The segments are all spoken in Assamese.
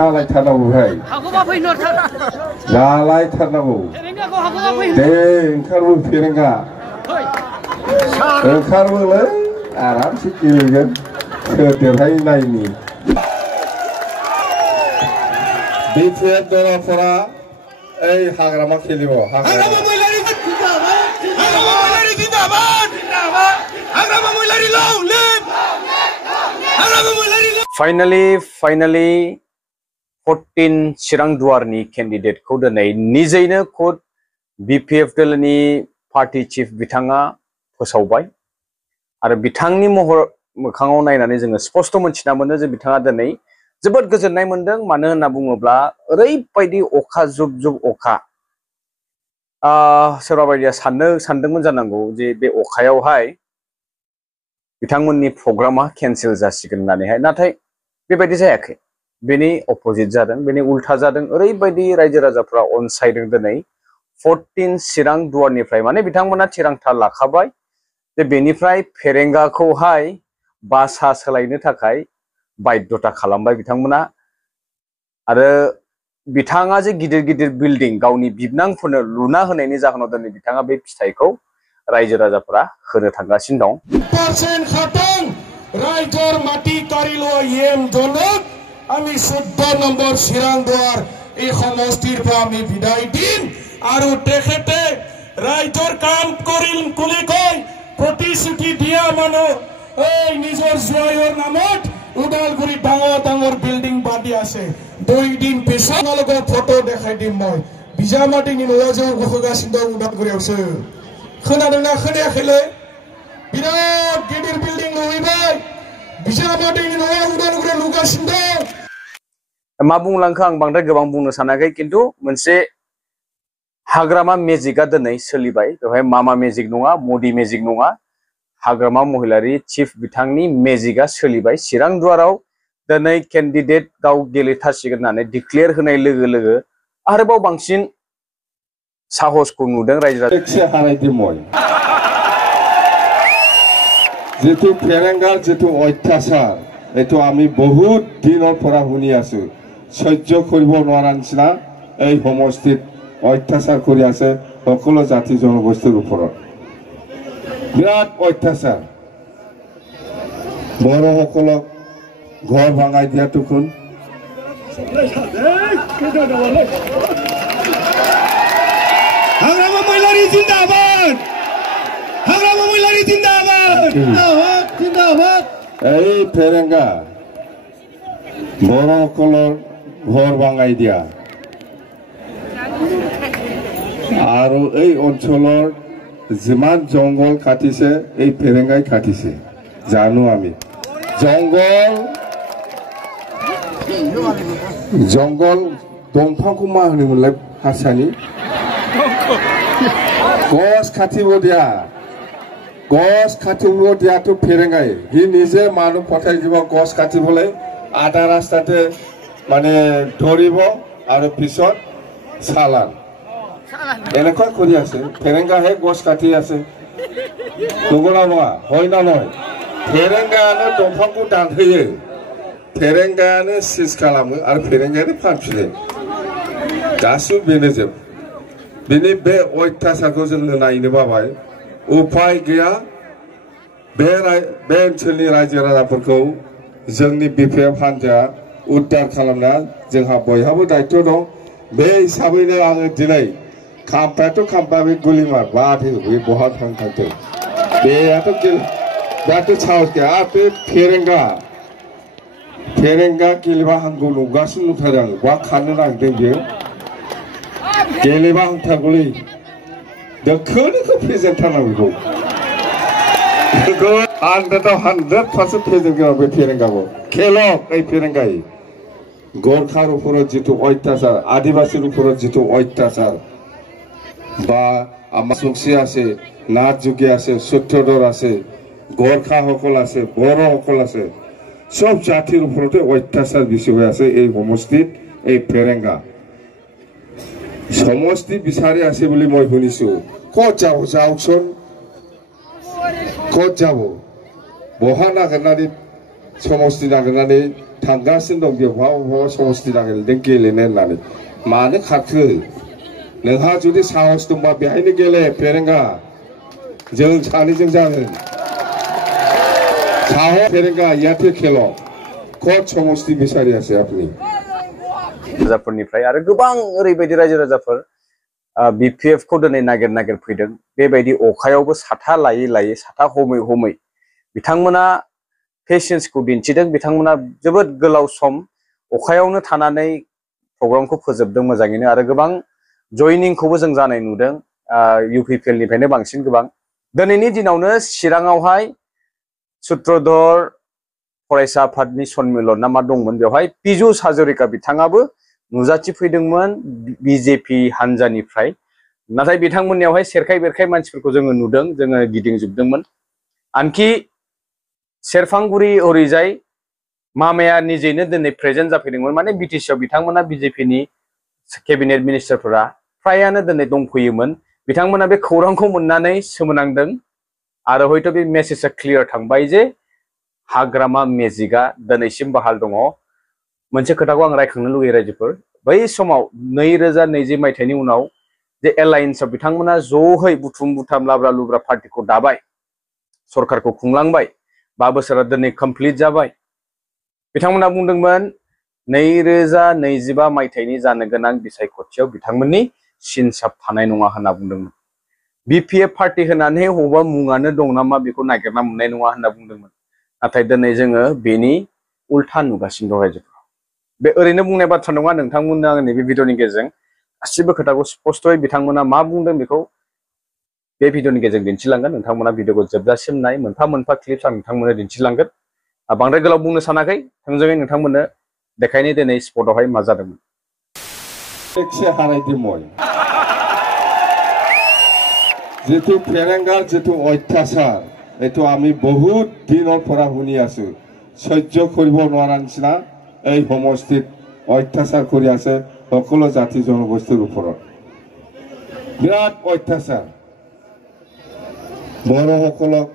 जालायथारनांगौ भाई जालायथारनांगौ दे ओंखारबो फेरेंगा ओंखारबोलै आरामसे गेलेगोन सोर देरहायो नायनि बिपिएफ दलफोरा ओइ हाग्रामा खेलिब फाइनाली 14 चिरां दुवारनि कैंडिडेट को दिनै निजेनो खुद बीपीएफ दलनि पार्टी चीफ बिथाङा फोसावबाय आरो बिथांनि महर मोखाङाव नायनानै जोङो स्पष्ट मोनथिना मोनो जे बिथाङा दिनै जोबोद गोजोननाय मोनदों मानो होनना बुङोब्ला ओरैबायदि अखा जुब जुब अखा सोरबा बायदिया सानदोंमोन जानांगौ जे बे अखायावहाय बिथांमोननि प्रग्रामा कैंसिल जासिगोन होननानैहाय नाथाय बेबायदि जायाखै बेनि अपोजिट जादों बेनि उल्था जादों ओरैबायदि रायजो राजाफ्रा अनसायदों दिनै 14 चिरां दुवारनिफ्राय माने बिथांमोना थिरांथा लाखाबाय जे बेनिफ्राय फेरेंगाखौहाय बासा सोलायनो थाखाय बाध्यता खालामबाय बिथांमोना आरो बिथाङा जे गिदिर गिदिर बिल्डिं गावनि बिबनांफोरनो लुना होनायनि जाहोनाव दिनै बिथाङा बे फिथाइखौ रायजो राजाफोरा होनो थांगासिनो दं रायजोर माटी कारिलो येम जनक आमी 14 नम्बर चिरां दुवार এই সমষ্টিৰ পৰা আমি বিদায় দিম আৰু তেখেতে ৰাইজৰ কাম কৰিল কুলি কৈ প্ৰতিশ্ৰুতি দিয়া মানুহ এই নিজৰ জয়ৰ নামত উদালগুৰি ডাঙৰ ডাঙৰ বিল্ডিং বাদি আছে 2 দিন পিছত লগৰ ফটো দেখাই দিম মই বিজামাটিनि ন'आव गखगासिनो दं उदालगुरियावसो खोनादोंना खोनायाखैलै बिराद गिदिर बिल्डिं लुहैबाय बिजामाटिनि न'आव उदालगुरियाव लुगासिनो दं मा बुंलांखो आं बांद्राय गोबां बुंनो सानाखै किन्तु मोनसे हाग्रामा मेजिकआ दिनै सोलिबाय बेवहाय मामा मेजिक नङा मदि मेजिक नङा हाग्रामा महिलारि चीफ बिथांनि मेजिकआ सोलिबाय चिरां दुवाराव दिनै कैंडिडेट गाव गेलेथारसिगोन होननानै डिक्लेयार होनाय लोगो लोगो आरोबाव बांसिन साहसखौ नुदों रायजो जितु फेरेंगार जितु अत्याचार एतो आमी बहुत दिनर পৰা শুনি আছো সহ্য কৰিব নোৱাৰা নিচিনা এই সমষ্টিত অত্যাচাৰ কৰি আছে সকলো জাতি জনগোষ্ঠীৰ ওপৰত বিৰাট অত্যাচাৰ বড়সকলক ঘৰ ভাঙাই দিয়াটো কোন हाग्रामा महिलारी जिंदाबाद हाग्रामा महिलारी जिंदाबाद जिंदाबाद जिंदाबाद এই फेरेंगा বড়সকলৰ ঘৰ ভাঙাই দিয়া আৰু এই অঞ্চলৰ যিমান জংগল কাটিছে এই फेरेंगाই কাটিছে জানো আমি জংগল দंफांखौ मा होनोमोनलाय हारसानि गस खाथिबो दियातो फेरेंगाय हि निजे मानु पठाय দিব गस खाथिबोले आधा रास्ताते माने धरिब आरो पिছত सालान এনেকৈ কৰি আছে फेरेंगाহে गस खाथि আছে नगरा नङा হয়না নয় फेरेंगायानो दंफांखौ दानहोयो फेरेंगायानो सिज खालामो आरो फेरेंगायानो फानफिनो गासिबो बेनो जोब बिनि बे अत्याचारखौ जोङो नायनो बाबाय उपाय गैया बे ओनसोलनि रायजो राजाफोरखौ जोंनि बीपीएफ हान्जाया उद्धार खालामनाया जोंहा बयहाबो दायित्व दं बे हिसाबैनो आङो दिनै खाम्फायाथ' खाम्फा बे गुलिमार बाथो बे बहा थांथारदों बेयाथ' साहस गैया बे फेरेंगा गेलेबा हांगौ नुगासिनो नुथारो आङो बहा खारनो नागिरदों बेयो गेलेबा हांथारगौलै दोखोनोखौ फेजेनथारनांगौ बेखौ 100% फेजेनगोन बे फेरेंगाखौ खेलक এই फेरेंगाय गोरखार উপৰত जितु अत्याचार आदिवासीर উপৰত जितु अत्याचार বা আমাসুকসি আছে নাথ যোগী আছে সত্যধৰ আছে गोरखा সকল আছে বড় সকল আছে সব জাতিৰ উপৰতে অত্যাচাৰ বেছি হৈ আছে এই সমষ্টিত এই फेरेंगा समष्टि বিচাৰি আছে বুলি মই শুনিছো ক'ত যাব যাওকচোন ক'ত যাব বহা নাগেনাৰি समस्ति नागिरनानै थांगासिनो दं बेवहाय समस्ति नागिरदों गेलेनो होननानै मानो खारखो नोंहा जुदि साहस दंबा बेहायनो गेले फेरेंगा जों सानैजों जागोन साहस फेरेंगा याथे खेलो कत समस्ति बिसारि আছে আপনি राजाफोरनिफ्राय आरो गोबां ओरैबायदि रायजो राजाफोर बिपिएफ खौ दिनै नागिर फैदों बेबायदि अखायावबो साथा लायै लायै साथा हमै हमै बिथांमोना पेशेन्सखौ दिन्थिदों बिथांमोना जोबोद गोलाव सम अखायावनो थानानै प्रग्रामखौ फोजोबदों मोजाङैनो आरो गोबां जयनिंखौबो जों जानाय नुदों इउपिपिएल निफ्रायनो बांसिन गोबां दिनैनि दिनावनो चिराङावहाय सूत्रधर फरायसा आफादनि सन्मिलन ना मा दंमोन बेवहाय पीयूष हाजरिका बिथाङाबो नुजाथिफैदोंमोन बिजेपि हानजानिफ्राय नाथाय बिथांमोननियावहाय सेरखाय बेरखाय मानसिफोरखौ जोङो नुदों जोङो गिदिंजोबदोंमोन आनखि सेरफांगुरि ओरैजाय मामाया निजेनो दिनै प्रेजेन्ट जाफैदोंमोन माने बिटिसिआव बिथांमोना बिजेपिनि केबिनेट मिनिस्टारफोरा फ्रायानो दिनै दंफैयोमोन बिथांमोना बे खौरांखौ मोननानै सोमोनांदों आरो हयथ' बे मेसेजआ क्लियार थांबाय जे हाग्रामा मेजिकआ दिनैसिम बहाल दङ मोनसे खोथाखौ आं रायखांनो लुगैयो रायजोफोर बै समाव 2020 मायथाइनि उनाव जे एलायन्सआव बिथांमोना ज'है बुथुम बुथाम लाब्रा लुब्रा पार्टिखौ दाबाय सरकारखौ खुंलांबाय 5 बोसोरा दिनै कमप्लिट जाबाय बिथांमोना बुंदोंमोन 2025 मायथाइनि जानो गोनां बिसायख'थियाव बिथांमोननि सिनसाब थानाय नङा होनना बुंदोंमोन बिपिएफ पार्टी होनानै हबा मुङानो दं नामा बेखौ नागिरना मोननाय नङा होनना बुंदोंमोन नाथाय दिनै जोङो बेनि उल्था नुगासिनो दं रायजोफोर बे ओरैनो बुंनाय बाथ्रा नङा नोंथांमोननो आं नैबे भिडिअनि गेजेरजों गासिबो खोथाखौ स्पष्टयै बिथांमोना मा बुंदों बेखौ बे भिडिअनि गेजेरजों दिन्थिलांगोन नोंथांमोना भिडिअखौ जोबजासिम नाय मोनफा मोनफा क्लिप्स आं नोंथांमोननो दिन्थिलांगोन बांद्राय गोलाव बुंनो सानाखै थोंजोङै नोंथांमोननो देखायनो दिनै स्पटआवहाय मा जादोंमोन एकसे हारायदोंमोन जितु फेरेंगार जितु अत्याचार एतो आमी बहुत दिনৰ পৰা শুনি আছো সহ্য কৰিব নোৱাৰা নিচিনা এই সমষ্টিত অত্যাচাৰ কৰি আছে সকলো জাতি জনগোষ্ঠীৰ ওপৰত বিৰাট অত্যাচাৰ বড়সকলক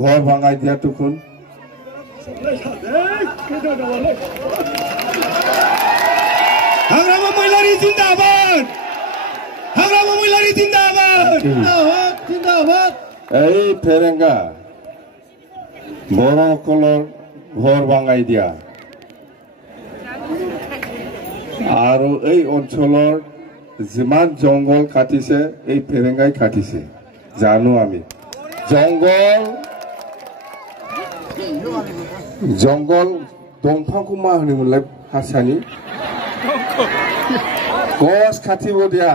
ঘৰ ভাঙাই দিয়াটো কোন হাগ্ৰামা মহিলাৰি জিন্দাবাদ হাগ্ৰামা মহিলাৰি জিন্দাবাদ জিন্দাবাদ এই ফেৰেঙ্গা বড়সকলৰ ঘৰ ভাঙাই দিয়া আৰু এই অঞ্চলৰ যিমান জংগল কাটিছে এই ফেৰেঙ্গাই কাটিছে জানো আমি জংগল দংফাंखौ मा होनोमोनलाय हारसानि गस काटिब दिया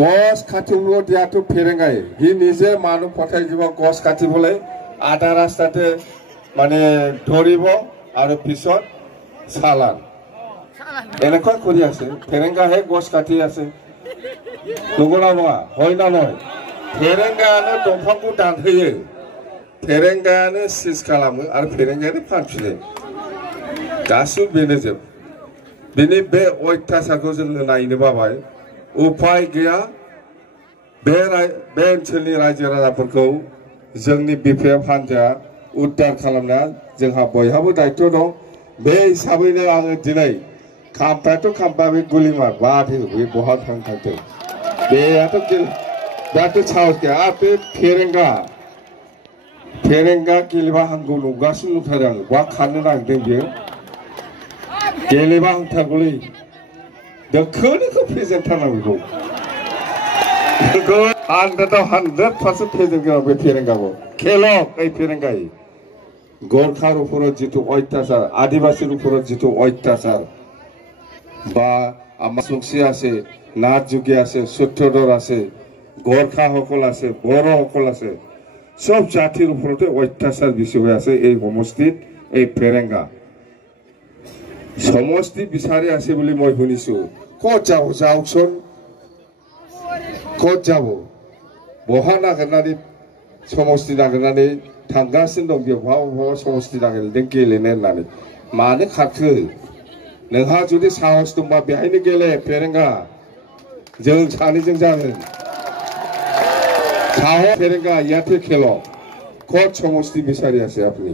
गस काटिब दियाथ' फेरेंगाय हि निजे मानु पठाई দিব गस काटिबले आधा रास्ताते माने धरिब आरो पिছত सालान এনেকুৱা কৰি আছে फेरेंगाহে गस काटि আছে नंगौना नङा হয় ना नय फेरेंगायानो दंफांखौ दानहोयो फेरेंगायानो सिज खालामो आरो फेरेंगायानो फानफिनो गासिबो बेनो जोब बिनि बे अत्याचारखौ जोङो नायनो बाबाय उपाय गैया बे ओनसोलनि रायजो राजाफोरखौ जोंनि बिपिएफ हानजाया उद्धार खालामनाया जोंहा बयहाबो दायित्व दं बे हिसाबैनो आङो दिनै खाम्फायाथ' खाम्फा बे गुलिमार बाथो बे बहा थांथों बेयाथ' साहस गैया आरो बे फेरेंगा गेलेबा हांगौ नुगासिनो नुथारो आङो बहा खारनो नागिरदों बियो गेलेबा हांथारगौलै दोखोनिखौ फेजेनथारनांगौ बेखौ 100% फेजेनगोन बे फेरेंगाखौ खेलक এই फेरेंगाय गोरखार উপৰত जितु अत्याचार आदिवासीर উপৰত जितु अत्याचार বা আমাৰ সুখী আছে নাথ যোগী আছে সূত্ৰধৰ আছে গোৰখা সকল আছে বড় সকল আছে সব জাতিৰ উপৰতে অত্যাচাৰ বেছি হৈ আছে এই সমষ্টিত এই फेरेंगा সমষ্টি বিচাৰি আছে বুলি মই শুনিছো ক'ত যাব যাওকচোন ক'ত যাব बहा नागिरनानै समष्टि नागिरनानै थांगासिनो दं बेवहाय समष्टि नागिरदों गेलेनो होननानै मानो खारखो नोंहा जुदि साहस दंबा बेहायनो गेले फेरेंगा जों सानैजों जागोन साहस फेरेंगा याथे खेलो कत समष्टि বিচাৰি আছে আপনি